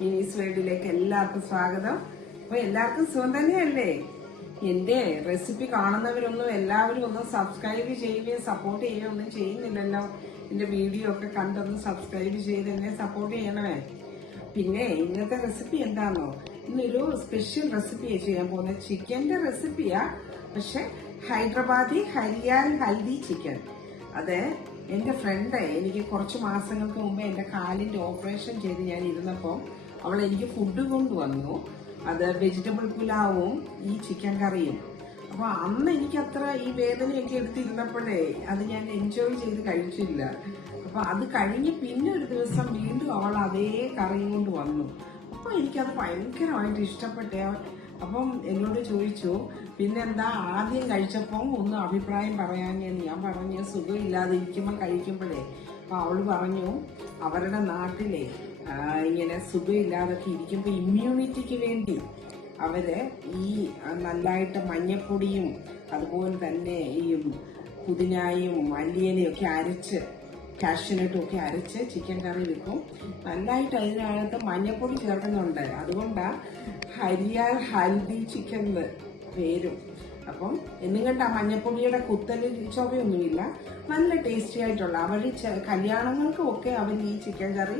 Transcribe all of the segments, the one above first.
മിനീസ് വേൾഡിലേക്ക് എല്ലാവർക്കും സ്വാഗതം. അപ്പൊ എല്ലാവർക്കും സുഖം തന്നെയല്ലേ? എന്റെ റെസിപ്പി കാണുന്നവരൊന്നും എല്ലാവരും ഒന്ന് സബ്സ്ക്രൈബ് ചെയ്യുകയും സപ്പോർട്ട് ചെയ്യുകയും ഒന്നും ചെയ്യുന്നില്ലല്ലോ. എന്റെ വീഡിയോ ഒക്കെ കണ്ടൊന്ന് സബ്സ്ക്രൈബ് ചെയ്ത് എന്നെ സപ്പോർട്ട് ചെയ്യണമേ. പിന്നെ ഇന്നത്തെ റെസിപ്പി എന്താണോ, ഇന്നൊരു സ്പെഷ്യൽ റെസിപ്പിയാണ് ചെയ്യാൻ പോകുന്നത്. ചിക്കന്റെ റെസിപ്പിയാ, പക്ഷെ ഹൈദരാബാദി ഹരിയാൽ ഹൽദി ചിക്കൻ. അത് എന്റെ ഫ്രണ്ട് എനിക്ക് കുറച്ച് മാസങ്ങൾക്ക് മുമ്പ് എന്റെ കാലിന്റെ ഓപ്പറേഷൻ ചെയ്ത് ഞാൻ ഇരുന്നപ്പോൾ അവൾ എനിക്ക് ഫുഡ് കൊണ്ടുവന്നു. അത് വെജിറ്റബിൾ പുലാവും ഈ ചിക്കൻ കറിയും. അപ്പൊ അന്ന് എനിക്ക് അത്ര ഈ വേദനയൊക്കെ എടുത്തിരുന്നപ്പോഴേ അത് ഞാൻ എൻജോയ് ചെയ്ത് കഴിച്ചില്ല. അപ്പൊ അത് കഴിഞ്ഞ് പിന്നെ ഒരു ദിവസം വീണ്ടും അവൾ അതേ കറിയും കൊണ്ട് വന്നു. അപ്പൊ എനിക്കത് ഭയങ്കരമായിട്ട് ഇഷ്ടപ്പെട്ടെ. അപ്പം എന്നോട് ചോദിച്ചു, പിന്നെന്താ ആദ്യം കഴിച്ചപ്പം ഒന്ന് അഭിപ്രായം പറയാൻ. ഞാൻ പറഞ്ഞു സുഖമില്ലാതെ ഇരിക്കുമ്പോൾ കഴിക്കുമ്പോഴേ. അപ്പൊ അവള് പറഞ്ഞു അവരുടെ നാട്ടിലെ ഇങ്ങനെ സുഖമില്ലാതൊക്കെ ഇരിക്കുമ്പോൾ ഇമ്മ്യൂണിറ്റിക്ക് വേണ്ടി അവര് ഈ നല്ലതായിട്ട് മഞ്ഞപ്പൊടിയും അതുപോലെ തന്നെ ഈ പുതിനായും മല്ലിയിലയും ഒക്കെ അരച്ച് കാഷ്യൂനട്ടും ഒക്കെ അരച്ച് ചിക്കൻ കറി വെക്കും. നല്ലതായിട്ട് അതിനകത്ത് മഞ്ഞപ്പൊടി ചേർക്കുന്നുണ്ട്. അതുകൊണ്ടാണ് ഹരിയാൽ ഹൽദി ചിക്കൻ പേരും. അപ്പം എന്നും കണ്ട മഞ്ഞപ്പൊടിയുടെ കുത്തല് ചൊവയൊന്നുമില്ല, നല്ല ടേസ്റ്റി ആയിട്ടുള്ള. അവർ കല്യാണങ്ങൾക്കും ഒക്കെ അവർ ഈ ചിക്കൻ കറി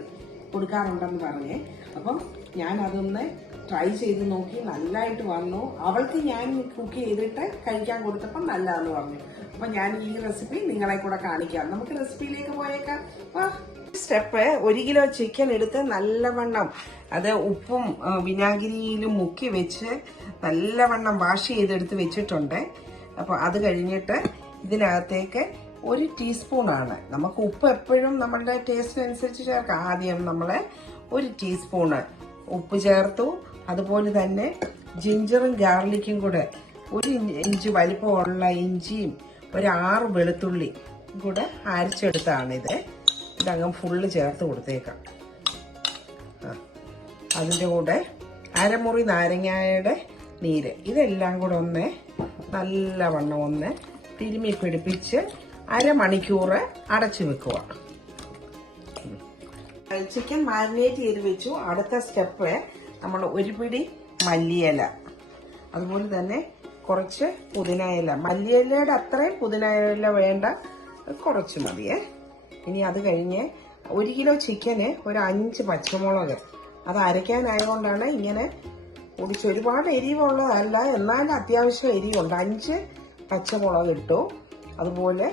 കൊടുക്കാറുണ്ടെന്ന് പറഞ്ഞേ. അപ്പം ഞാൻ അതൊന്ന് ട്രൈ ചെയ്ത് നോക്കി, നല്ലതായിട്ട് വന്നു. അവൾക്ക് ഞാൻ കുക്ക് ചെയ്തിട്ട് കഴിക്കാൻ കൊടുത്തപ്പോൾ നല്ലതെന്ന് പറഞ്ഞു. അപ്പൊ ഞാൻ ഈ റെസിപ്പി നിങ്ങളെ കൂടെ കാണിക്കാം. നമുക്ക് റെസിപ്പിയിലേക്ക് പോയേക്കാം. സ്റ്റെപ്പ്, 1 കിലോ ചിക്കൻ എടുത്ത് നല്ലവണ്ണം അത് ഉപ്പും വിനാഗിരിയിലും മുക്കി വെച്ച് നല്ലവണ്ണം വാഷ് ചെയ്തെടുത്ത് വെച്ചിട്ടുണ്ട്. അപ്പൊ അത് കഴിഞ്ഞിട്ട് ഇതിനകത്തേക്ക് 1 ടീസ്പൂണാണ്. നമുക്ക് ഉപ്പ് എപ്പോഴും നമ്മളുടെ ടേസ്റ്റിനനുസരിച്ച് ചേർക്കാം. ആദ്യം നമ്മൾ 1 ടീസ്പൂണ് ഉപ്പ് ചേർത്തു. അതുപോലെ തന്നെ ജിഞ്ചറും ഗാർലിക്കും കൂടെ 1 ഇഞ്ച് വലിപ്പമുള്ള ഇഞ്ചിയും 6 വെളുത്തുള്ളി കൂടെ അരച്ചെടുത്താണിത്. ഇതങ്ങ് ഫുള്ള് ചേർത്ത് കൊടുത്തേക്കാം. അതിൻ്റെ കൂടെ അരമുറി നാരങ്ങയുടെ നീര്, ഇതെല്ലാം കൂടെ ഒന്ന് നല്ലവണ്ണം ഒന്ന് തിരുമ്മി പിടിപ്പിച്ച് അരമണിക്കൂർ അടച്ചു വെക്കുക. ചിക്കൻ മാരിനേറ്റ് ചെയ്ത് വെച്ചു. അടുത്ത സ്റ്റെപ്പ് നമ്മൾ 1 പിടി മല്ലിയില, അതുപോലെ തന്നെ കുറച്ച് പുതിനയില. മല്ലിയിലയുടെ അത്രയും പുതിനയില വേണ്ട, കുറച്ച് മതിയേ. ഇനി അത് കഴിഞ്ഞ് 1 കിലോ ചിക്കന് 5 പച്ചമുളക്. അത് അരയ്ക്കാനായതുകൊണ്ടാണ് ഇങ്ങനെ പൊടിച്ച്. ഒരുപാട് എരിവുള്ളതല്ല, എന്നാൽ അത്യാവശ്യം എരിവുണ്ട്. 5 പച്ചമുളക് ഇട്ടു. അതുപോലെ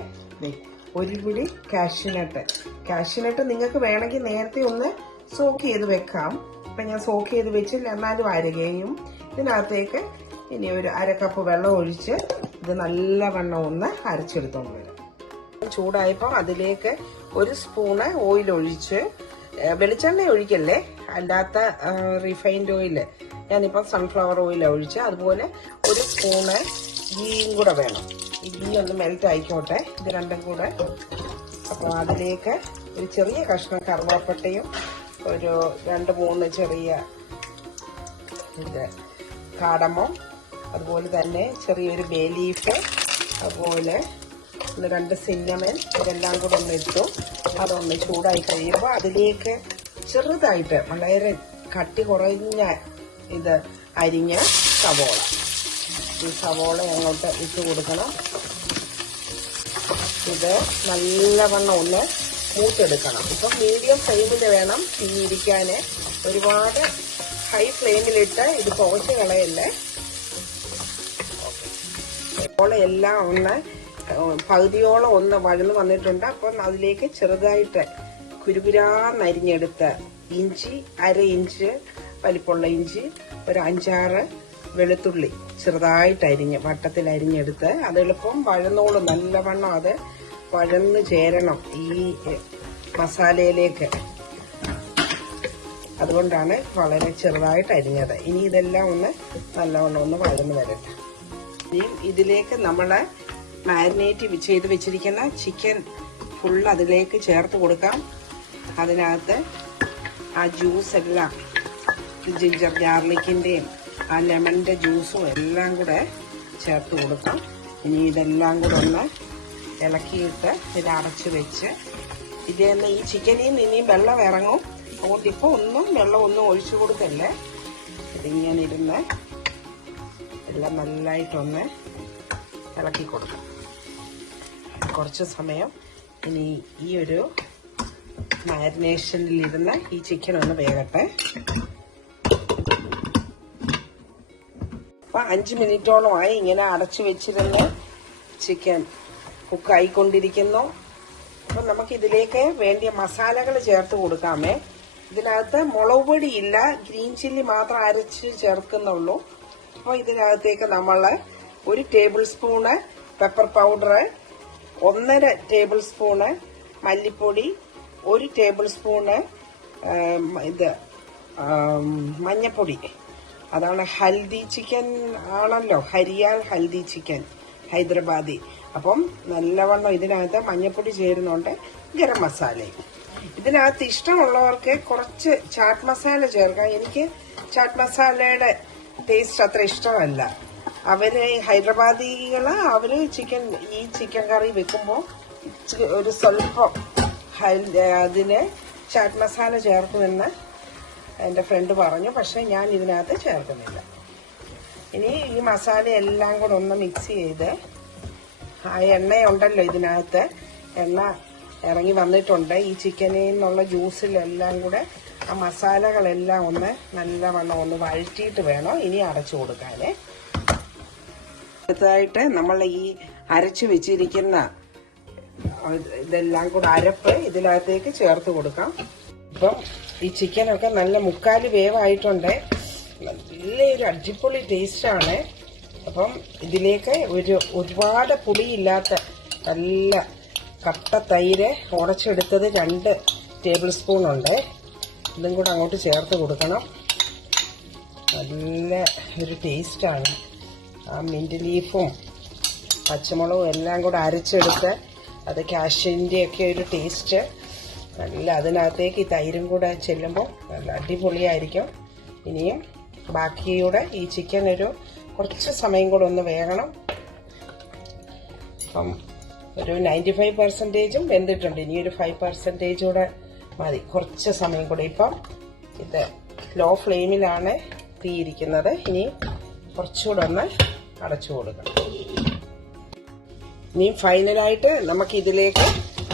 1 പിടി കാഷ്യൂനട്ട് നിങ്ങൾക്ക് വേണമെങ്കിൽ നേരത്തെ ഒന്ന് സോക്ക് ചെയ്ത് വെക്കാം. ഇപ്പം ഞാൻ സോക്ക് ചെയ്ത് വെച്ചില്ല, എന്നാലും അരകയും. ഇതിനകത്തേക്ക് ഇനി 1/2 കപ്പ് വെള്ളം ഒഴിച്ച് ഇത് നല്ലവണ്ണം ഒന്ന് അരച്ചെടുത്തോണ്ട് വരും. ചൂടായപ്പോൾ അതിലേക്ക് 1 സ്പൂണ് ഓയിൽ ഒഴിച്ച്, വെളിച്ചെണ്ണ ഒഴിക്കല്ലേ, അല്ലാത്ത റിഫൈൻഡ് ഓയിൽ. ഞാനിപ്പോൾ സൺഫ്ലവർ ഓയിൽ ഒഴിച്ച്. അതുപോലെ 1 സ്പൂണ് ഗീയും കൂടെ വേണം. ഈ ഗീ ഒന്ന് മെൽറ്റ് ആയിക്കോട്ടെ, ഇത് രണ്ടും കൂടെ. അപ്പോൾ അതിലേക്ക് ഒരു ചെറിയ കഷ്ണം കറുവാപ്പട്ടയും 2-3 ചെറിയ കാടമോ, അതുപോലെ തന്നെ ചെറിയൊരു ബേ ലീഫ്, അതുപോലെ 2 സിന്നമൻ, ഇതെല്ലാം കൂടെ ഒന്ന് ഇട്ടു. അതൊന്ന് ചൂടായി കഴിയുമ്പോൾ അതിലേക്ക് ചെറുതായിട്ട് വളരെ കട്ടി കുറഞ്ഞ ഇത് അരിഞ്ഞ സവോള, ഈ സവോള അങ്ങോട്ട് ഇട്ട് കൊടുക്കണം. ഇത് നല്ലവണ്ണം ഒന്ന് മൂത്തെടുക്കണം. ഇപ്പം മീഡിയം ഫ്ലെയിമിൽ വേണം തീ ഇരിക്കാൻ. ഒരുപാട് ഹൈ ഫ്ലെയിമിലിട്ട് ഇത് പുകച്ച് കളയല്ലേ. സവോളയെല്ലാം ഒന്ന് പകുതിയോളം ഒന്ന് വഴന്ന് വന്നിട്ടുണ്ട്. അപ്പം അതിലേക്ക് ചെറുതായിട്ട് കുരുകുരാന്നരിഞ്ഞെടുത്ത ഇഞ്ചി, 1/2 ഇഞ്ച് വലിപ്പമുള്ള ഇഞ്ചി, 5-6 വെളുത്തുള്ളി ചെറുതായിട്ട് അരിഞ്ഞ് വട്ടത്തിൽ അരിഞ്ഞെടുത്ത്, അത് എളുപ്പം വഴന്നോളും. നല്ലവണ്ണം അത് വഴന്ന് ചേരണം ഈ മസാലയിലേക്ക്. അതുകൊണ്ടാണ് വളരെ ചെറുതായിട്ട് അരിഞ്ഞത്. ഇനി ഇതെല്ലാം ഒന്ന് നല്ലവണ്ണം ഒന്ന് വഴന്ന് വരട്ടെ. ഇനി ഇതിലേക്ക് നമ്മൾ മാരിനേറ്റ് ചെയ്ത് വെച്ചിരിക്കുന്ന ചിക്കൻ ഫുൾ അതിലേക്ക് ചേർത്ത് കൊടുക്കാം. അതിനകത്ത് ആ ജ്യൂസ് എല്ലാം, ജിഞ്ചർ ഗാർലിക്കിൻ്റെയും ആ ലെമണിൻ്റെ ജ്യൂസും എല്ലാം കൂടെ ചേർത്ത് കൊടുക്കാം. ഇനി ഇതെല്ലാം കൂടെ ഒന്ന് ഇളക്കിയിട്ട് ഇത് അടച്ച് വെച്ച്, ഇതേന്ന് ഈ ചിക്കനിൽ നിന്ന് ഇനിയും വെള്ളം ഇറങ്ങും. അതുകൊണ്ട് ഇപ്പോൾ വെള്ളം ഒഴിച്ചു കൊടുക്കല്ലേ. ഇതിങ്ങനെ ഇരുന്ന് എല്ലാം നല്ലതായിട്ടൊന്ന് ഇളക്കി കൊടുക്കും. കുറച്ച് സമയം ഇനി ഈ ഒരു മാരിനേഷനിലിരുന്ന് ഈ ചിക്കൻ ഒന്ന് വേകട്ടെ. അപ്പം 5 മിനിറ്റോളമായി ഇങ്ങനെ അടച്ചു വെച്ചിരുന്ന് ചിക്കൻ കുക്കായിക്കൊണ്ടിരിക്കുന്നു. അപ്പം നമുക്കിതിലേക്ക് വേണ്ടിയ മസാലകൾ ചേർത്ത് കൊടുക്കാമേ. ഇതിനകത്ത് മുളക് പൊടിയില്ല, ഗ്രീൻ ചില്ലി മാത്രം അരച്ച് ചേർക്കുന്നുള്ളൂ. അപ്പോൾ ഇതിനകത്തേക്ക് നമ്മൾ 1 table spoon pepper powder, 1.5 table spoon മല്ലിപ്പൊടി, 1 ടേബിൾ സ്പൂണ് മഞ്ഞപ്പൊടി. അതാണ് ഹൽദി ചിക്കൻ ആണല്ലോ, ഹരിയാൽ ഹൽദി ചിക്കൻ, ഹൈദരാബാദി. അപ്പം നല്ലവണ്ണം ഇതിനകത്ത് മഞ്ഞപ്പൊടി ചേരുന്നുണ്ട്, ഗരം മസാലയും. ഇതിനകത്ത് ഇഷ്ടമുള്ളവർക്ക് കുറച്ച് ചാട്ട് മസാല ചേർക്കാം. എനിക്ക് ചാട്ട് മസാലയുടെ ടേസ്റ്റ് അത്ര ഇഷ്ടമല്ല. ഹൈദരാബാദികൾ ഈ ചിക്കൻ കറി വെക്കുമ്പോൾ ഒരു സ്വല്പം അതിന് ചാട്ട് മസാല ചേർക്കുമെന്ന് എൻ്റെ ഫ്രണ്ട് പറഞ്ഞു. പക്ഷെ ഞാൻ ഇതിനകത്ത് ചേർക്കുന്നില്ല. ഇനി ഈ മസാല എല്ലാം കൂടെ ഒന്ന് മിക്സ് ചെയ്ത്, ആ എണ്ണയുണ്ടല്ലോ ഇതിനകത്ത്, എണ്ണ ഇറങ്ങി വന്നിട്ടുണ്ട്. ഈ ചിക്കനിൽ നിന്നുള്ള ജ്യൂസിലെല്ലാം കൂടെ ആ മസാലകളെല്ലാം ഒന്ന് നല്ലവണ്ണം ഒന്ന് വഴറ്റിയിട്ട് വേണം ഇനി അടച്ചു കൊടുക്കാനേ. അടുത്തതായിട്ട് നമ്മൾ ഈ അരച്ചു വെച്ചിരിക്കുന്ന ഇതെല്ലാം കൂടെ അരപ്പ് ഇതിനകത്തേക്ക് ചേർത്ത് കൊടുക്കാം. ഇപ്പം ഈ ചിക്കനൊക്കെ നല്ല 3/4 വേവായിട്ടുണ്ട്. നല്ലൊരു അടിപൊളി ടേസ്റ്റാണ്. അപ്പം ഇതിലേക്ക് ഒരുപാട് പുളിയില്ലാത്ത നല്ല കട്ട തൈര് ഉടച്ചെടുത്തത് 2 ടേബിൾ സ്പൂൺ ഉണ്ട്. ഇതും കൂടെ അങ്ങോട്ട് ചേർത്ത് കൊടുക്കണം. നല്ല ഒരു ടേസ്റ്റാണ്. ആ മിൻറ്റ് ലീഫും പച്ചമുളകും എല്ലാം കൂടെ അരച്ചെടുത്ത് അത് കാഷ്യൂവിൻ്റെയൊക്കെ ഒരു ടേസ്റ്റ് നല്ല അതിനകത്തേക്ക് ഈ തൈരും കൂടെ ചെല്ലുമ്പോൾ നല്ല അടിപൊളിയായിരിക്കും. ഇനിയും ബാക്കിയൂടെ ഈ ചിക്കൻ കുറച്ച് സമയം കൂടെ ഒന്ന് വേകണം. അപ്പം ഒരു 95% വെന്തിട്ടുണ്ട്. ഇനിയൊരു 5% കൂടെ മതി, കുറച്ച് സമയം കൂടെ. ഇപ്പം ഇത് ലോ ഫ്ലെയിമിലാണ് തീ ഇരിക്കുന്നത്. ഇനി കുറച്ചുകൂടെ ഒന്ന് അടച്ചു കൊടുക്കണം. ഇനി ഫൈനലായിട്ട് നമുക്ക് ഇതിലേക്ക്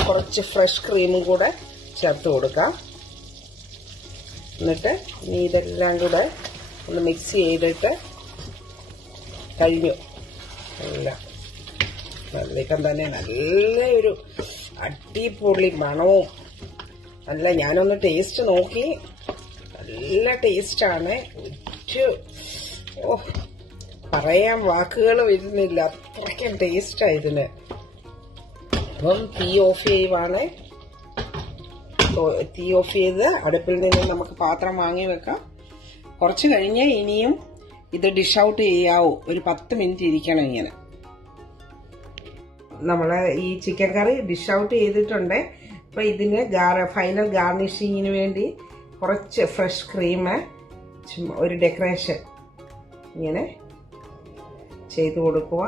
കുറച്ച് ഫ്രഷ് ക്രീമും കൂടെ ചേർത്ത് കൊടുക്കാം. എന്നിട്ട് ഇനി ഇതെല്ലാം കൂടെ ഒന്ന് മിക്സ് ചെയ്തിട്ട് കഴിഞ്ഞു. നല്ലിപ്പം തന്നെ നല്ലൊരു അടിപൊളി മണവും ഞാനൊന്ന് ടേസ്റ്റ് നോക്കി, നല്ല ടേസ്റ്റാണ്. പറയാൻ വാക്കുകൾ വരുന്നില്ല, അത്രയ്ക്കും ടേസ്റ്റാണ് ഇതിന്. അപ്പം തീ ഓഫ് ചെയ്യുവാണ്. തീ ഓഫ് ചെയ്ത് അടുപ്പിൽ നിന്ന് നമുക്ക് പാത്രം വാങ്ങി വെക്കാം. കുറച്ച് കഴിഞ്ഞ് ഇനിയും ഇത് ഡിഷ് ഔട്ട് ചെയ്യാവൂ. ഒരു 10 മിനിറ്റ് ഇരിക്കണം ഇങ്ങനെ. നമ്മൾ ഈ ചിക്കൻ കറി ഡിഷ് ഔട്ട് ചെയ്തിട്ടുണ്ട്. അപ്പോൾ ഇതിന് ഫൈനൽ ഗാർണിഷിങ്ങിന് വേണ്ടി കുറച്ച് ഫ്രഷ് ക്രീം, ഒരു ഡെക്കറേഷൻ ഇങ്ങനെ ചെയ്ത് കൊടുക്കുക.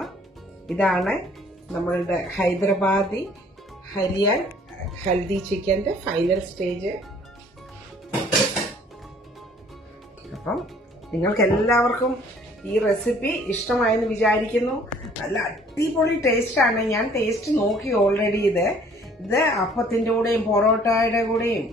ഇതാണ് നമ്മളുടെ ഹൈദരാബാദി ഹരിയാൽ ഹൽദി ചിക്കൻ്റെ ഫൈനൽ സ്റ്റേജ്. അപ്പം നിങ്ങൾക്ക് എല്ലാവർക്കും ഈ റെസിപ്പി ഇഷ്ടമായെന്ന് വിചാരിക്കുന്നു. നല്ല അടിപൊളി ടേസ്റ്റാണ്. ഞാൻ ടേസ്റ്റ് നോക്കി ഓൾറെഡി. ഇത് അപ്പത്തിൻ്റെ കൂടെയും പൊറോട്ടയുടെ കൂടെയും